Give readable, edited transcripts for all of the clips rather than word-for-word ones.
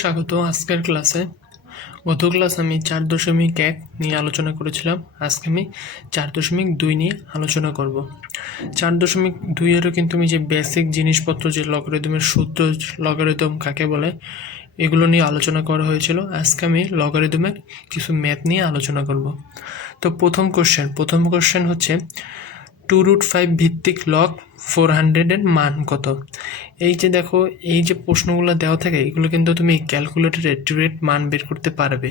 স্বাগত আজকের ক্লাসে। গত ক্লাস আমি 4.1 নিয়ে আলোচনা করেছিলাম। আজকে আমি 4.2 নিয়ে আলোচনা করব। 4.2 এরও কিন্তু আমি যে বেসিক জিনিসপত্র, যে লগারিদমের সূত্র, লগারিদম কাকে বলে, এগুলো নিয়ে আলোচনা করা হয়েছিল। আজকে আমি লগারিদমের কিছু ম্যাথ নিয়ে আলোচনা করব। তো প্রথম কোশ্চেন হচ্ছে 2√5 ভিত্তিক লগ 400 এর মান কত? এই যে দেখো, এই যে প্রশ্নগুলো দেওয়া থাকে এগুলো কিন্তু তুমি ক্যালকুলেটরে ডিরেক্ট মান বের করতে পারবে,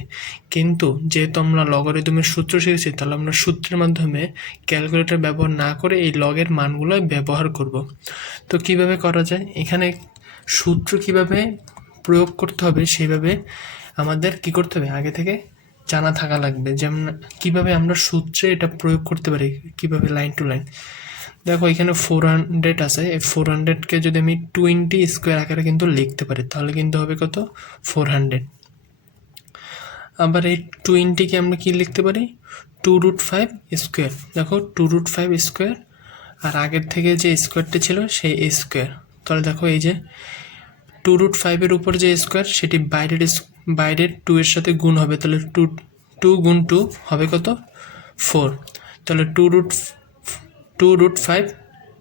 কিন্তু যেহেতু আমরা লগারিদমের সূত্র শিখেছি তাহলে আমরা সূত্রের মাধ্যমে ক্যালকুলেটর ব্যবহার না করে এই লগের মানগুলো ব্যবহার করব। তো কিভাবে করা যায়, এখানে সূত্র কিভাবে প্রয়োগ করতে হবে সেইভাবে আমাদের কি করতে হবে, আগে থেকে জানা থাকা লাগবে। যেমন কিভাবে আমরা সূত্রে এটা প্রয়োগ করতে পারি, কিভাবে লাইন টু লাইন। দেখো এখানে 400 আছে, এই 400কে যদি আমি 20 স্কোয়ার আকারে কিন্তু লিখতে পারি তাহলে কিন্তু হবে কত, 400। আবার এই 20কে আমরা কি লিখতে পারি, 2√5 স্কোয়ার। দেখো 2√5 স্কোয়ার, আর আগের থেকে যে স্কোয়ারটি ছিল সেই স্কোয়ার। তাহলে দেখো এই যে 2√5-এর উপর যে স্কোয়ার সেটি বাইরের 2 এর সাথে গুণ হবে, তাহলে 2 গুণ 2 হবে কত, 4। তাহলে 2√5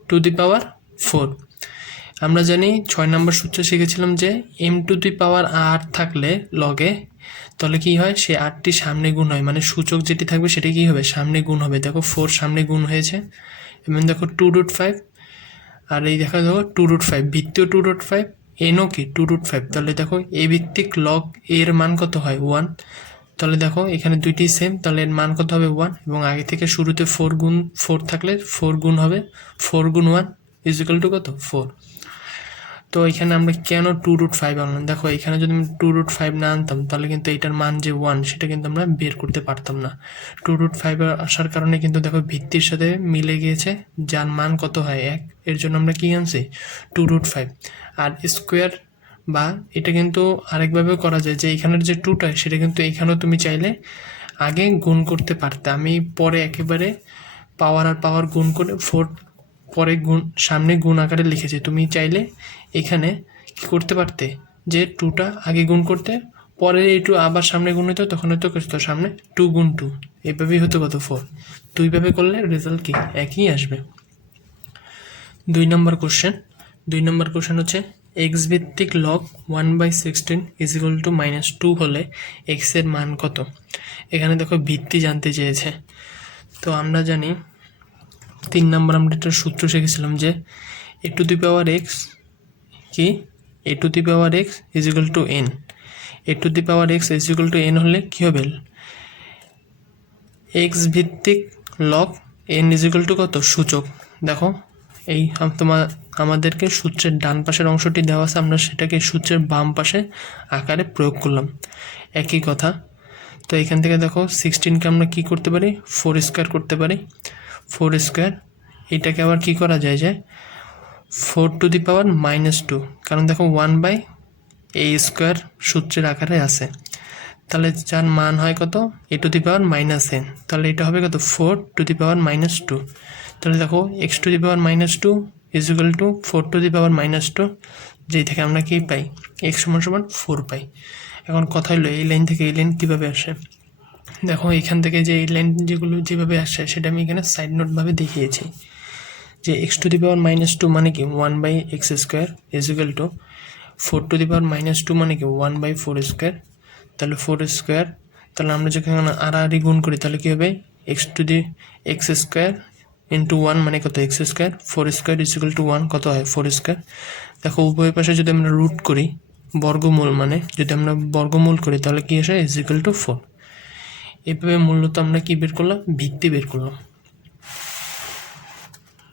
টু দি পাওয়ার 4। আমরা জানি 6 নম্বর সূত্রে শিখেছিলাম যে m two the power r থাকলে লগে, তাহলে কি হয়, সে আরটি সামনে গুণ হয়, মানে সূচক যেটি থাকবে সেটি কি হবে, সামনে গুণ হবে। দেখো 4 সামনে গুণ হয়েছে, এবং দেখো 2√5, আর এই দেখো 2√5 ভিত্তিও 2√5, এনও কি 2√5। তাহলে দেখো এ ভিত্তিক লগ এর মান কত হয়, 1। তাহলে দেখো এখানে দুইটি সেম, তাহলে এর মান কত হবে, 1। এবং আগে থেকে শুরুতে 4 থাকলে 4 গুণ হবে, 4 গুণ 1 ইজিক্যাল টু কত, 4। তো এখানে আমরা কেন 2√5 আনলাম, দেখো এখানে যদি আমি 2√5 না আনতাম তাহলে কিন্তু এইটার মান যে 1 সেটা কিন্তু আমরা বের করতে পারতাম না। 2√5 আসার কারণে কিন্তু দেখো ভিত্তির সাথে মিলে গিয়েছে, যার মান কত হয় 1, এর জন্য আমরা কি আনছি, 2√5। আর স্কোয়ার বা এটা কিন্তু আরেকভাবেও করা যায়, যে এখানের যে 2টা সেটা কিন্তু এখানেও তুমি চাইলে আগে গুণ করতে পারতে। আমি পরে একেবারে পাওয়ার গুণ করে 4 পরে গুণ সামনে গুণ আকারে লিখেছি, তুমি চাইলে এখানে কি করতে পারতে, যে 2টা আগে গুণ করতে, পরে এই 2 আবার সামনে গুণ হতো, তখন হয়তো সামনে 2 গুণ 2, এভাবেই হতো কত, 4। দুইভাবে করলে রেজাল্ট কি একই আসবে। 2 নম্বর কোশ্চেন হচ্ছে এক্স ভিত্তিক লগ 1/16 ইজিক্যাল টু -2 হলে এক্স এর মান কত? এখানে দেখো ভিত্তি জানতে চেয়েছে। তো আমরা জানি 3 নম্বর আমরা একটা সূত্র শিখেছিলাম যে এ টু দি পাওয়ার এক্স কি, A to the power X equal to N. A to the power X equal to N হলে কী হবে, এক্স ভিত্তিক লগ এন ইজিক্যাল টু কত, সূচক। দেখো এই আমাদেরকে সূত্রের ডান পাশের অংশটি দেওয়া আছে, আমরা সেটাকে সূত্রের বাম পাশে আকারে প্রয়োগ করলাম, একই কথা। তো এখান থেকে দেখো 16কে আমরা কি করতে পারি, 4 স্কোয়ার করতে পারি, 4 স্কোয়ার। এটাকে আবার কি করা যায়, যে 4 টু দি পাওয়ার -2, কারণ দেখো 1/a স্কোয়ার সূত্রের আকারে আছে, তাহলে যার মান হয় কত, এ টু দি পাওয়ার -n। তাহলে এটা হবে কত, 4 টু দি পাওয়ার -2। তাহলে দেখো X to the power -2 equal to 4 to the power -2, যেই থেকে আমরা কি পাই, এক্স সমান 4 পাই। এখন কথা হলো এই লাইন থেকে এই লাইন কীভাবে আসে। দেখো এখান থেকে যে এই লাইন যেগুলো যেভাবে আসে সেটা আমি এখানে সাইড নোটভাবে দেখিয়েছি, যে এক্স টু দি পাওয়ার -2 মানে কি 1/x square equal to 4 to the power -2 মানে কি 1/4 স্কোয়ার। তাহলে 4 স্কোয়ার, তাহলে আমরা যখন আড়াআড়ি গুণ করি তাহলে কী হবে, এক্স স্কোয়ার ইন্টু 1 মানে কত, x square. 4 square equal to 1 কত হয়, 4 স্কোয়ার। দেখো উভয় পাশে যদি আমরা রুট করি, বর্গমূল মানে যদি আমরা বর্গমূল করি তাহলে কি আসে, ইজিক্যাল টু 4। এভাবে মূলত আমরা কি বের করলাম, ভিত্তি বের করলাম।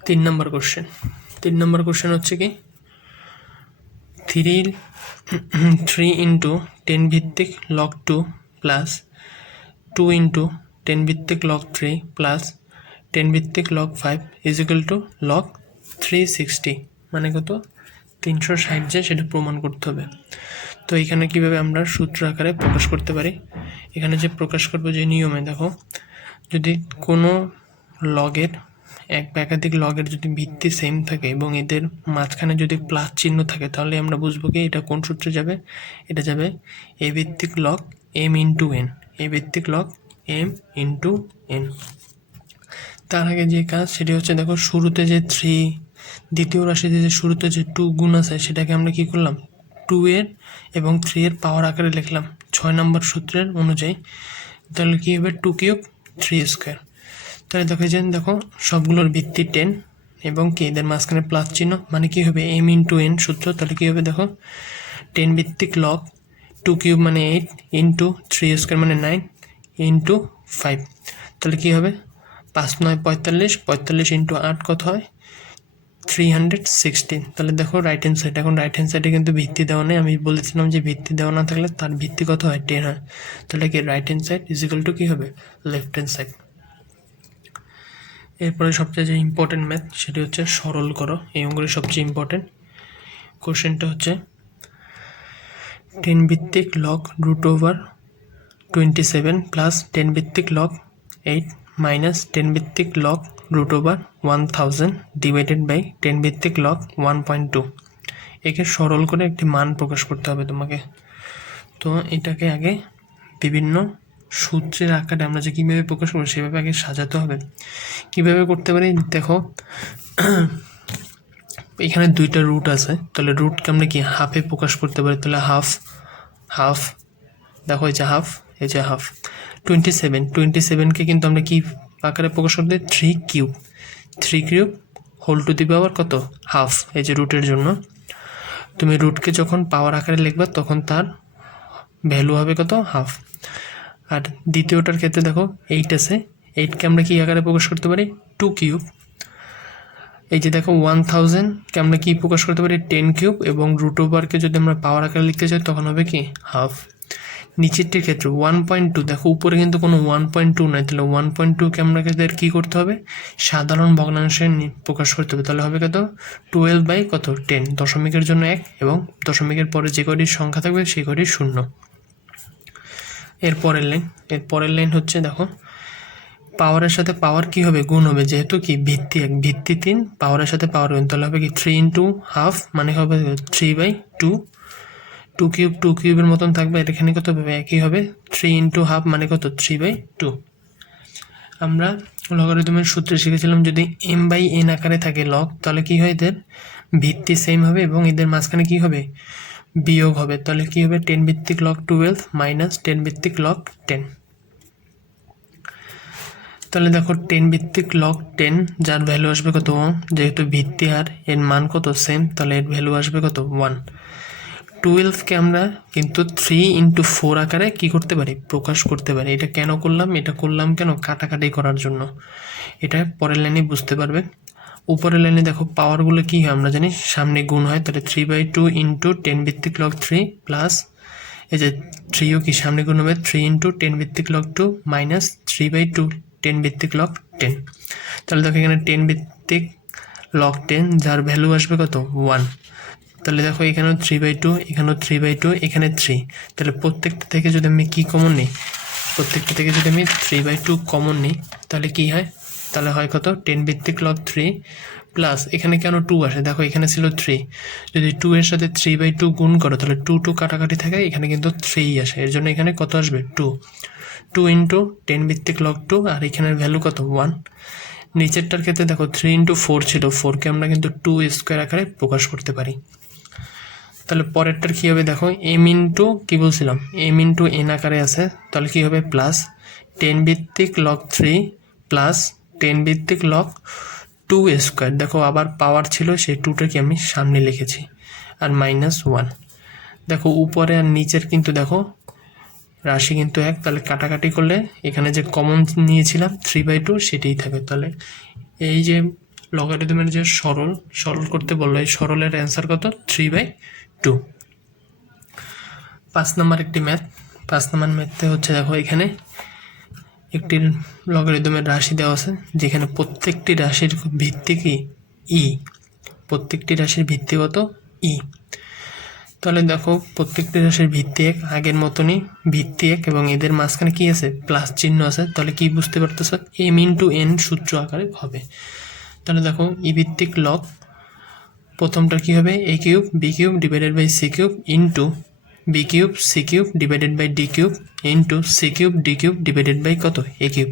3 নম্বর কোশ্চেন হচ্ছে কি 3 ইন্টু 10 ভিত্তিক লগ 2 প্লাস 2 ইন্টু 10 ভিত্তিক লগ 3 প্লাস 10 ভিত্তিক লগ 5 ইজিক্যাল টু লগ 360 মানে কত, 360, যে সেটা প্রমাণ করতে হবে। তো এখানে কিভাবে আমরা সূত্র আকারে প্রকাশ করতে পারি, এখানে যে প্রকাশ করবো যে নিয়মে, দেখো যদি কোনো লগের এক বা একাধিক লগের যদি ভিত্তি সেম থাকে এবং এদের মাঝখানে যদি প্লাস চিহ্ন থাকে তাহলে আমরা বুঝবো কি এটা কোন সূত্রে যাবে। এটা যাবে এ ভিত্তিক লগ এম ইন্টু এন, এ ভিত্তিক লগ এম ইন্টু এন। তার আগে যে কাজ সেটি হচ্ছে দেখো শুরুতে যে 3, দ্বিতীয় রাশিতে যে শুরুতে যে 2 গুণ আছে সেটাকে আমরা কি করলাম 2 এর এবং 3 এর পাওয়ার আকারে লিখলাম 6 নম্বর সূত্রের অনুযায়ী। তাহলে কী হবে 2 কিউব 3 স্কোয়ার। তাহলে দেখো সবগুলোর ভিত্তি 10 এবং কি এদের মাঝখানে প্লাস চিহ্ন, মানে কি হবে এম ইন্টু এন সূত্র। তাহলে কী হবে দেখো 10 ভিত্তিক লগ 2 কিউব মানে 8 ইন্টু 3 স্কোয়ার মানে 9 ইন্টু 5। তাহলে কী হবে 5 9 45, 45 ইন্টু 8 কত হয় 316। তাহলে দেখো রাইট হ্যান্ড সাইড, এখন রাইট হ্যান্ড সাইডে কিন্তু ভিত্তি দেওয়া নেই। আমি বলেছিলাম যে ভিত্তি দেওয়া না থাকলে তার ভিত্তি কত হয় 10 হয়। তাহলে কি right hand side is equal to কী হবে লেফট হ্যান্ড সাইড। এরপরে সবচেয়ে যে ইম্পর্টেন্ট ম্যাথ সেটি হচ্ছে সরল করো। এই অঙ্কটি সবচেয়ে ইম্পর্টেন্ট। কোশ্চেনটা হচ্ছে 10 ভিত্তিক লগ √27 প্লাস 10 ভিত্তিক লগ 8 মাইনাস 10 ভিত্তিক লগ √1000 ডিভাইডেড বাই 10 ভিত্তিক লগ 1.2। একে সরল করে একটি মান প্রকাশ করতে হবে তোমাকে। তো এটাকে আগে বিভিন্ন সূত্রের আকারে আমরা যে কীভাবে প্রকাশ করবো সেভাবে আগে সাজাতে হবে। কীভাবে করতে পারি দেখো, এখানে 2টা রুট আছে, তাহলে রুটকে আমরা কি হাফে প্রকাশ করতে পারি। তাহলে হাফ দেখো এই যে হাফ, এই যে হাফ। 27কে কিন্তু আমরা কি আকারে প্রকাশ করতে 3 কিউব হোল টু দি পাওয়ার কত হাফ, এই যে রুটের জন্য। তুমি রুটকে যখন পাওয়ার আকারে লিখবা তখন তার ভ্যালু হবে কত হাফ। আর দ্বিতীয়টার ক্ষেত্রে দেখো 8 আছে, 8কে আমরা কি আকারে প্রকাশ করতে পারি 2 কিউব। এই যে দেখো 1000কে আমরা কি প্রকাশ করতে পারি 10 কিউব, এবং √কে যদি আমরা পাওয়ার আকারে লিখতে চাই তখন হবে কি হাফ। নিচেরটির ক্ষেত্রে 1.2, দেখো উপরে কিন্তু কোনো 1.2 নাই, তাহলে 1.2কে আমরা কী করতে হবে সাধারণ ভগ্নাংশে প্রকাশ করতে হবে। তাহলে হবে কত 12 বাই কত 10, দশমিকের জন্য 1 এবং দশমিকের পরে যে কয়টি সংখ্যা থাকবে সেই কয়টি 0। এর পরের লাইন হচ্ছে দেখো পাওয়ারের সাথে পাওয়ার কি হবে গুণ হবে, যেহেতু কি ভিত্তি 1 ভিত্তি 3 পাওয়ারের সাথে পাওয়ার গুণ, তাহলে হবে কি 3 ইন্টু হাফ মানে হবে 3/2। 2 কিউবের মতন থাকবে, আর এখানে কত হবে একই হবে 3 ইন্টু হাফ মানে কত 3/2। আমরা লগারিদমের সূত্রে শিখেছিলাম যদি m/n আকারে থাকে লগ তাহলে কি হয় এদের ভিত্তি সেম হবে এবং এদের মাঝখানে কি হবে বিয়োগ হবে। তাহলে কি হবে 10 ভিত্তিক লগ 12 মাইনাস 10 ভিত্তিক লগ 10। তাহলে দেখো 10 ভিত্তিক লগ 10 যার ভ্যালু আসবে কত 1, যেহেতু ভিত্তি আর এর মান কত সেম তাহলে এর ভ্যালু আসবে কত 1। 12কে আমরা কিন্তু 3 ইন্টু 4 আকারে কি করতে পারি প্রকাশ করতে পারি। এটা কেন করলাম, এটা করলাম কেন কাটাকাটি করার জন্য, এটা পরের লাইনে বুঝতে পারবে। উপরের লাইনে দেখো পাওয়ারগুলো কি হয় আমরা জানি সামনে গুণ হয়, তাহলে 3/2 ইন্টু 10 ভিত্তিক লগ 3 প্লাস এই যে 3ও কি সামনে গুণ হবে 3 ইন্টু 10 ভিত্তিক লগ 2 মাইনাস 3/2 10 ভিত্তিক লগ 10। তাহলে দেখো এখানে 10 ভিত্তিক লগ 10 যার ভ্যালু আসবে কত 1। তাহলে দেখো এখানেও 3/2, এখানেও 3/2, এখানে 3। তাহলে প্রত্যেকটা থেকে যদি আমি কি কমন নিই, প্রত্যেকটা থেকে যদি আমি 3/2 কমন নিই তাহলে কি হয়, তাহলে হয় কত 10 ভিত্তিক লগ 3 প্লাস এখানে কেন 2 আসে, দেখো এখানে ছিল 3, যদি 2 এর সাথে 3/2 গুণ করো তাহলে 2 কাটাকাটি থাকে, এখানে কিন্তু 3 আসে, এর জন্য এখানে কত আসবে 2 ইন্টু 10 ভিত্তিক লগ 2 আর এখানের ভ্যালু কত 1। নিচেরটার ক্ষেত্রে দেখো 3 ইন্টু 4 ছিল, 4কে আমরা কিন্তু 2 স্কোয়ার আকারে প্রকাশ করতে পারি। তাহলে পরেরটার কী হবে দেখো এম ইন্টু কী বলছিলাম এম ইন্টু এন আকারে আছে, তাহলে কী হবে প্লাস 10 ভিত্তিক লগ 3 প্লাস 10 ভিত্তিক লগ 2 স্কোয়ার। দেখো আবার পাওয়ার ছিল সেই 2টাকে আমি সামনে লিখেছি আর মাইনাস 1। দেখো উপরে আর নিচের কিন্তু দেখো রাশি কিন্তু এক, তাহলে কাটাকাটি করলে এখানে যে কমন নিয়েছিলাম 3/2 সেটাই থাকে। তাহলে এই যে লগারিদমের যে সরল করতে বললো এই সরলের অ্যান্সার কত 3/2। 5 নম্বর একটি ম্যাথ। 5 নম্বর ম্যাথে হচ্ছে দেখো এখানে একটি লগারিদমের রাশি দেওয়া আছে যেখানে প্রত্যেকটি রাশির ভিত্তি কি ই, প্রত্যেকটি রাশির ভিত্তি কত ই। তাহলে দেখো প্রত্যেকটি রাশির ভিত্তি 1 আগের মতনই ভিত্তি 1 এবং এদের মাঝখানে কি আছে প্লাস চিহ্ন আছে, তাহলে কি বুঝতে পারতেছ এম ইন্টু এন সূত্র আকারে হবে। তাহলে দেখো ই ভিত্তিক লগ প্রথমটা কী হবে a cube b cube divided by c cube into b cube c cube divided by d cube into c cube d cube divided by কত a কিউব,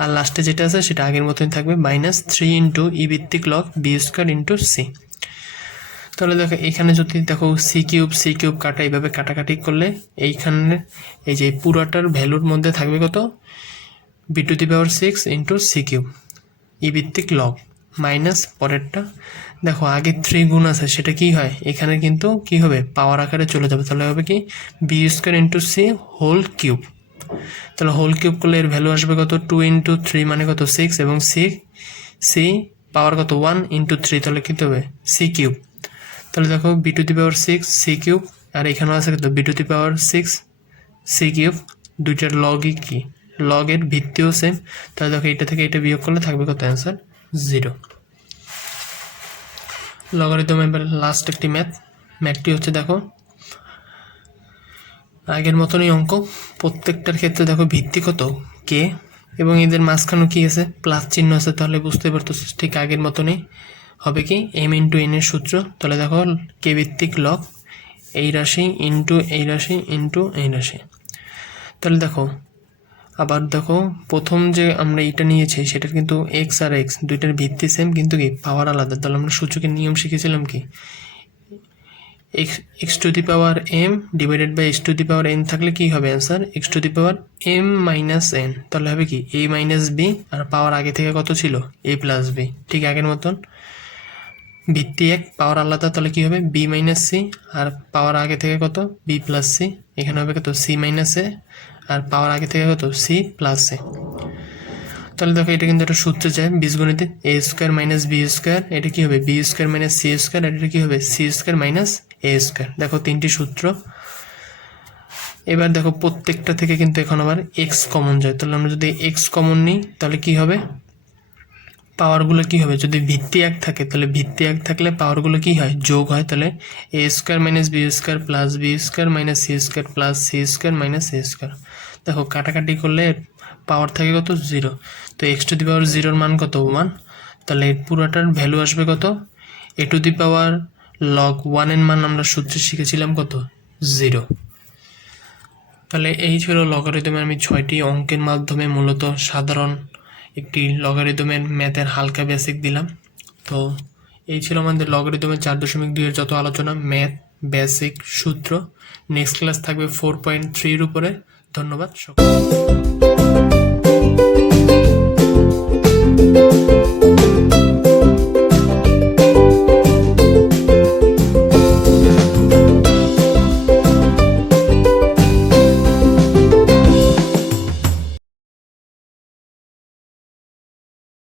আর লাস্টে যেটা আছে সেটা আগের মতোই থাকবে -3 ইন্টু ই ভিত্তিক log b square into c। তাহলে দেখো এখানে যদি দেখো c কিউব কাটা এইভাবে কাটাকাটি করলে এইখানে এই যে পুরোটার ভ্যালুর মধ্যে থাকবে কত b⁶ ইন্টু c কিউব ই ভিত্তিক লগ মাইনাস পরেরটা দেখো আগে 3 গুণ আছে সেটা কি হয় এখানে কিন্তু কি হবে পাওয়ার আকারে চলে যাবে, তাহলে হবে কি B square into C whole cube. তাহলে হোল কিউব করলে এর ভ্যালু আসবে কত 2 ইন্টু 3 মানে কত 6 এবং সি পাওয়ার কত 1 ইন্টু 3 তাহলে কী হবে সি কিউব। তাহলে দেখো b⁶ সি কিউব আর এখানেও আছে কত b⁶ সি কিউব, দুইটার লগই কি লগের ভিত্তিও সেম। তাহলে দেখো এটা থেকে এটা বিয়োগ করলে থাকবে কত অ্যান্সার 0। লগারিদম এবার লাস্ট একটি ম্যাথটি হচ্ছে দেখো আগের মতনই অঙ্ক, প্রত্যেকটার ক্ষেত্রে দেখো ভিত্তি কত কে এবং এদের মাঝখানে কি আছে প্লাস চিহ্ন আছে, তাহলে বুঝতে পারতো ঠিক আগের মতনই হবে কি এম ইন্টু এন এর সূত্র। তাহলে দেখো কে ভিত্তিক লগ এই রাশি ইন্টু এই রাশি ইন্টু এই রাশি। তাহলে দেখো আবার দেখো প্রথম যে আমরা এটা নিয়েছি সেটার কিন্তু এক্স আর এক্স দুইটার ভিত্তি সেম কিন্তু কি পাওয়ার আলাদা। তাহলে আমরা সূচকের নিয়ম শিখেছিলাম কি x to the power m divided by x to the power n থাকলে কি হবে answer x to the power m minus n, তাহলে হবে কি এ মাইনাস বি আর পাওয়ার আগে থেকে কত ছিল এ প্লাস বি, ঠিক আগের মতন ভিত্তি এক পাওয়ার আলাদা তাহলে কি হবে বি মাইনাস সি আর পাওয়ার আগে থেকে কত বি প্লাস সি, এখানে হবে কত সি মাইনাস এ আর পাওয়ার আগে থেকে কত সি প্লাস এ। তাহলে দেখো এটা কিন্তু একটা সূত্রে যায় বীজগণিতে A square minus B square, এটা কি হবে B square minus C square আর এটা কি হবে C square minus A square. দেখো তিনটি সূত্র। এবার দেখো প্রত্যেকটা থেকে কিন্তু এখন আবার এক্স কমন যায়, তাহলে আমরা যদি এক্স কমন নিই তাহলে কি হবে পাওয়ারগুলো কি হবে যদি ভিত্তি এক থাকে তাহলে ভিত্তি এক থাকলে পাওয়ারগুলো কি হয় যোগ হয়, তাহলে A square minus B square plus B square minus C square plus C square minus A square. দেখো কাটাকাটি করলে পাওয়ার থাকে কত 0, তো এক্স টু দি পাওয়ার 0-র মান কত 1, তাহলে পুরোটার ভ্যালু আসবে কত এ টু দি পাওয়ার লগ 1 এর মান আমরা সূত্রে শিখেছিলাম কত 0। তাহলে এই ছিল লগারিদমের আমি 6টি অঙ্কের মাধ্যমে মূলত সাধারণ একটি লগারিদমের ম্যাথের হালকা বেসিক দিলাম। তো এই ছিল আমাদের লগারিদমের 4.2 এর যত আলোচনা ম্যাথ বেসিক সূত্র। নেক্সট ক্লাস থাকবে 4.3 এর উপরে। ধন্যবাদ সকলকে।